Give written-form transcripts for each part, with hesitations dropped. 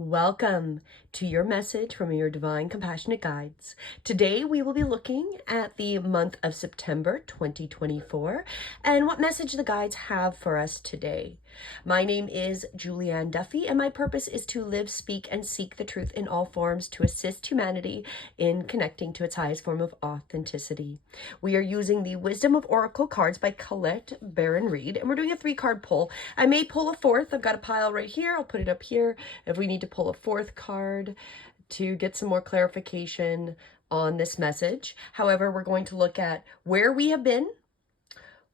Welcome to your message from your divine compassionate guides. Today we will be looking at the month of September 2024 and what message the guides have for us today. My name is Julianne Duffy and my purpose is to live, speak, and seek the truth in all forms to assist humanity in connecting to its highest form of authenticity. We are using the Wisdom of Oracle cards by Colette Baron Reed, and we're doing a 3-card pull. I may pull a fourth. I've got a pile right here. I'll put it up here if we need to pull a fourth card to get some more clarification on this message. However, we're going to look at where we have been,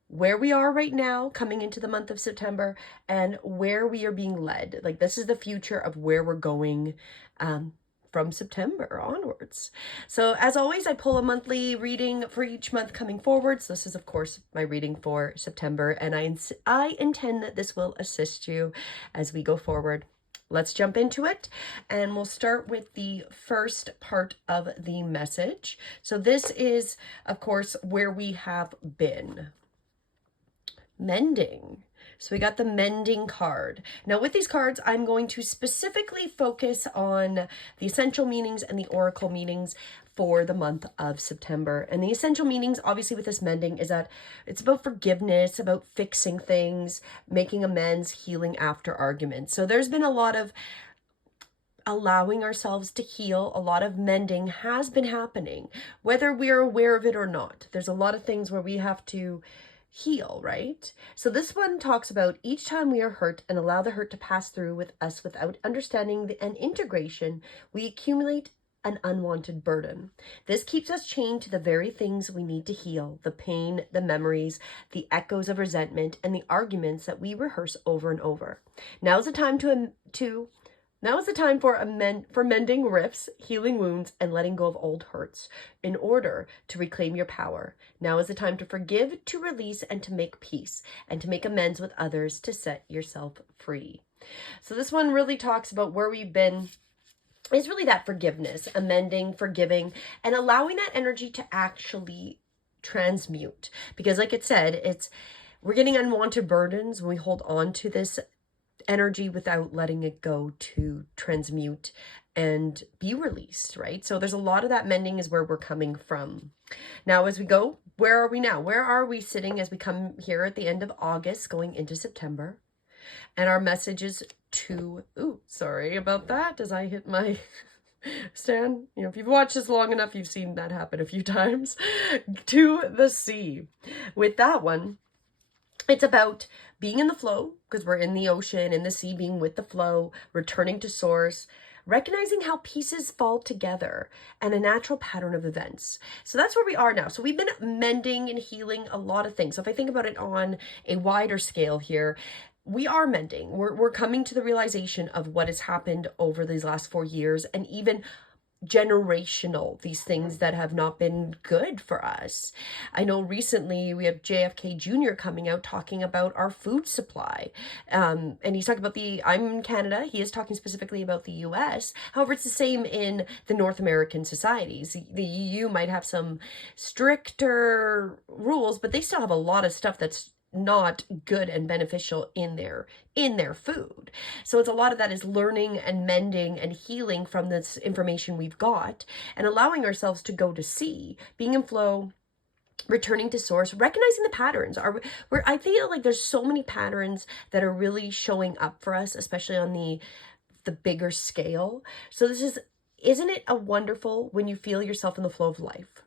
where we are right now coming into the month of September, and where we are being led. Like, this is the future of where we're going from September onwards. So as always, I pull a monthly reading for each month coming forward. So this is, of course, my reading for September, and I intend that this will assist you as we go forward. Let's jump into it, and we'll start with the first part of the message. So this is, of course, where we have been. Mending. So we got the mending card. Now with these cards, I'm going to specifically focus on the essential meanings and the oracle meanings for the month of September. And the essential meanings, obviously, with this mending is that it's about forgiveness, about fixing things, making amends, healing after arguments. So there's been a lot of allowing ourselves to heal. A lot of mending has been happening, whether we're aware of it or not. There's a lot of things where we have to heal, right? So this one talks about each time we are hurt and allow the hurt to pass through with us without understanding and integration, we accumulate an unwanted burden. This keeps us chained to the very things we need to heal: the pain, the memories, the echoes of resentment, and the arguments that we rehearse over and over. Now is the time for mending rifts, healing wounds, and letting go of old hurts in order to reclaim your power. Now is the time to forgive, to release, and to make peace, and to make amends with others to set yourself free. So this one really talks about where we've been. Is really that forgiveness, amending, forgiving, and allowing that energy to actually transmute. Because like it said, we're getting unwanted burdens when we hold on to this energy without letting it go to transmute and be released, right? So there's a lot of that mending is where we're coming from. Now, as we go, where are we now? Where are we sitting as we come here at the end of August going into September? And our message is sorry about that as I hit my stand. You know, if you've watched this long enough, you've seen that happen a few times. To the sea. With that one, it's about being in the flow, because we're in the ocean, in the sea, being with the flow, returning to source, recognizing how pieces fall together, and a natural pattern of events. So that's where we are now. So we've been mending and healing a lot of things. So if I think about it on a wider scale here, we are mending. We're coming to the realization of what has happened over these last 4 years, and even generational, these things that have not been good for us. I know recently we have JFK Jr. coming out talking about our food supply. And he's talking about I'm in Canada. He is talking specifically about the US. However, it's the same in the North American societies. The EU might have some stricter rules, but they still have a lot of stuff that's not good and beneficial in their food. So it's a lot of that is learning and mending and healing from this information we've got, and allowing ourselves to go to sea, being in flow, returning to source, recognizing the patterns. I feel like there's so many patterns that are really showing up for us, especially on the bigger scale. So isn't it a wonderful when you feel yourself in the flow of life,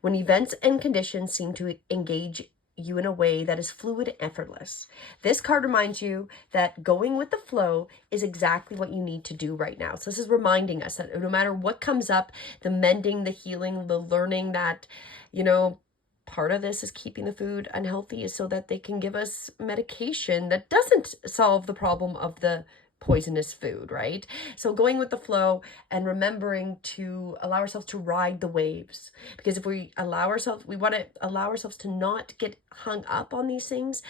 when events and conditions seem to engage you in a way that is fluid and effortless? This card reminds you that going with the flow is exactly what you need to do right now. So this is reminding us that no matter what comes up, the mending, the healing, the learning that, part of this is keeping the food unhealthy is so that they can give us medication that doesn't solve the problem of the poisonous food, right? So going with the flow and remembering to allow ourselves to ride the waves, because if we want to allow ourselves to not get hung up on these things,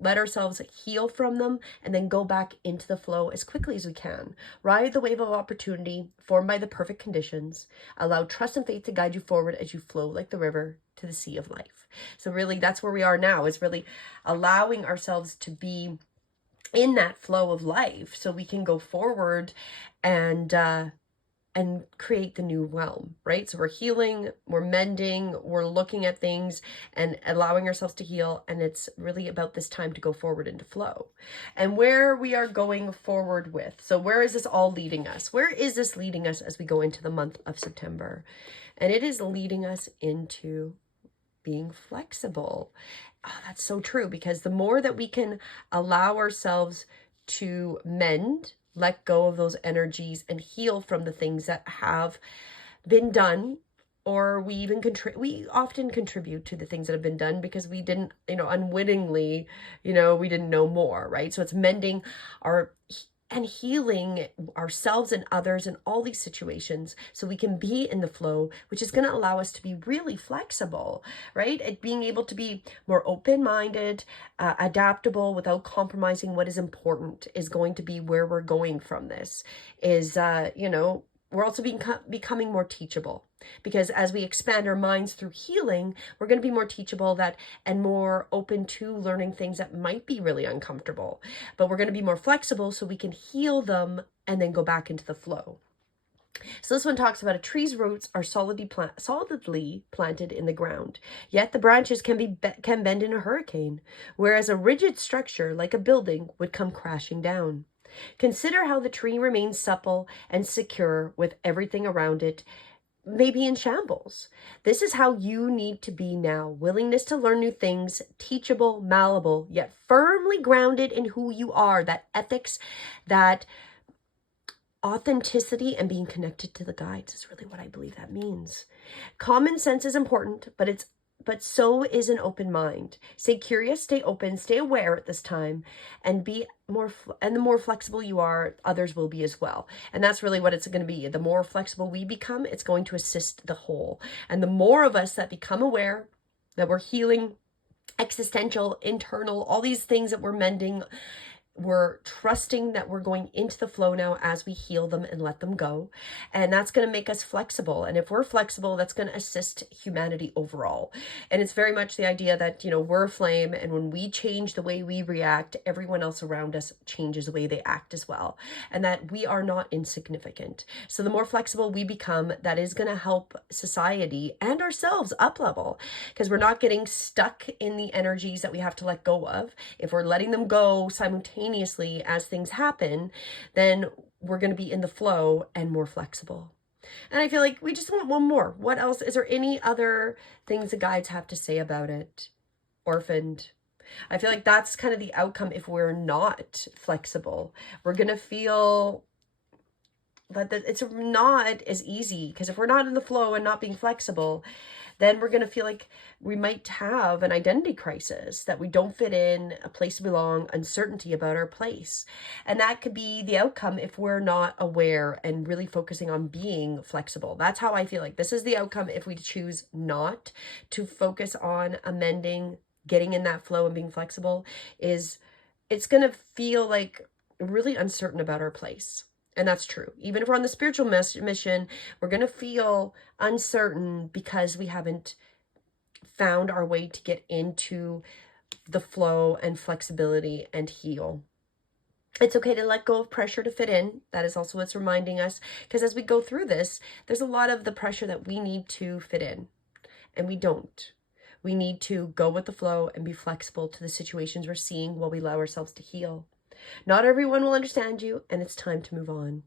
let ourselves heal from them, and then go back into the flow as quickly as we can. Ride the wave of opportunity formed by the perfect conditions. Allow trust and faith to guide you forward as you flow like the river to the sea of life. So really, that's where we are now, is really allowing ourselves to be in that flow of life so we can go forward and create the new realm, right? So we're healing, we're mending, we're looking at things and allowing ourselves to heal. And it's really about this time to go forward into flow and where we are going forward with. So where is this all leading us? Where is this leading us as we go into the month of September? And it is leading us into being flexible. Oh, that's so true, because the more that we can allow ourselves to mend, let go of those energies and heal from the things that have been done, or we even we often contribute to the things that have been done because we didn't, unwittingly, we didn't know more, right? So it's mending our and healing ourselves and others in all these situations so we can be in the flow, which is going to allow us to be really flexible, right? And being able to be more open-minded, adaptable without compromising what is important is going to be where we're going from this. We're also becoming more teachable, because as we expand our minds through healing, we're going to be more teachable and more open to learning things that might be really uncomfortable, but we're going to be more flexible so we can heal them and then go back into the flow. So this one talks about a tree's roots are solidly planted in the ground, yet the branches can bend in a hurricane, whereas a rigid structure like a building would come crashing down. Consider how the tree remains supple and secure with everything around it maybe in shambles. This is how you need to be now. Willingness to learn new things, teachable, malleable, yet firmly grounded in who you are. That ethics, that authenticity, and being connected to the guides is really what I believe that means. Common sense is important, but so is an open mind. Stay curious, stay open, stay aware at this time, and the more flexible you are, others will be as well. And that's really what it's going to be. The more flexible we become, it's going to assist the whole. And the more of us that become aware that we're healing, existential, internal, all these things that we're mending, we're trusting that we're going into the flow now as we heal them and let them go. And that's going to make us flexible. And if we're flexible, that's going to assist humanity overall. And it's very much the idea that, we're a flame. And when we change the way we react, everyone else around us changes the way they act as well. And that we are not insignificant. So the more flexible we become, that is going to help society and ourselves up level, because we're not getting stuck in the energies that we have to let go of. If we're letting them go simultaneously as things happen, then we're going to be in the flow and more flexible. And I feel like we just want one more. What else? Is there any other things the guides have to say about it? Orphaned. I feel like that's kind of the outcome if we're not flexible. We're going to feel that it's not as easy, because if we're not in the flow and not being flexible, then we're going to feel like we might have an identity crisis, that we don't fit in, a place to belong, uncertainty about our place. And that could be the outcome if we're not aware and really focusing on being flexible. That's how I feel like this is the outcome if we choose not to focus on amending, getting in that flow and being flexible. It's going to feel like really uncertain about our place. And that's true. Even if we're on the spiritual mission, we're going to feel uncertain because we haven't found our way to get into the flow and flexibility and heal. It's okay to let go of pressure to fit in. That is also what's reminding us, because as we go through this, there's a lot of the pressure that we need to fit in, and we don't. We need to go with the flow and be flexible to the situations we're seeing while we allow ourselves to heal. Not everyone will understand you, and it's time to move on.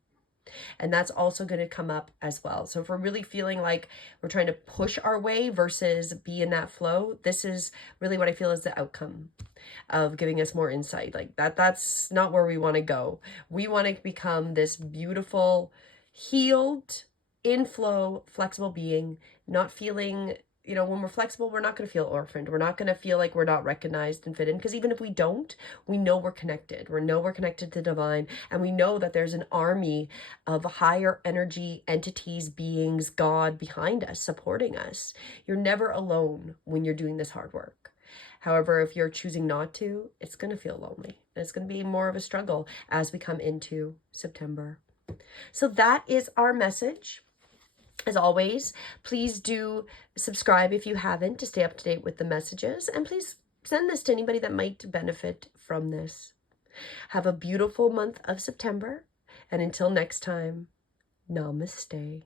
And that's also going to come up as well. So if we're really feeling like we're trying to push our way versus be in that flow, this is really what I feel is the outcome of giving us more insight. Like that's not where we want to go. We want to become this beautiful, healed, in flow, flexible being, not feeling, when we're flexible, we're not going to feel orphaned. We're not going to feel like we're not recognized and fit in, because even if we don't, we know we're connected. We know we're connected to divine, and we know that there's an army of higher energy entities, beings, God behind us, supporting us. You're never alone when you're doing this hard work. However, if you're choosing not to, it's going to feel lonely. And it's going to be more of a struggle as we come into September. So that is our message. As always, please do subscribe if you haven't to stay up to date with the messages. And please send this to anybody that might benefit from this. Have a beautiful month of September. And until next time, namaste.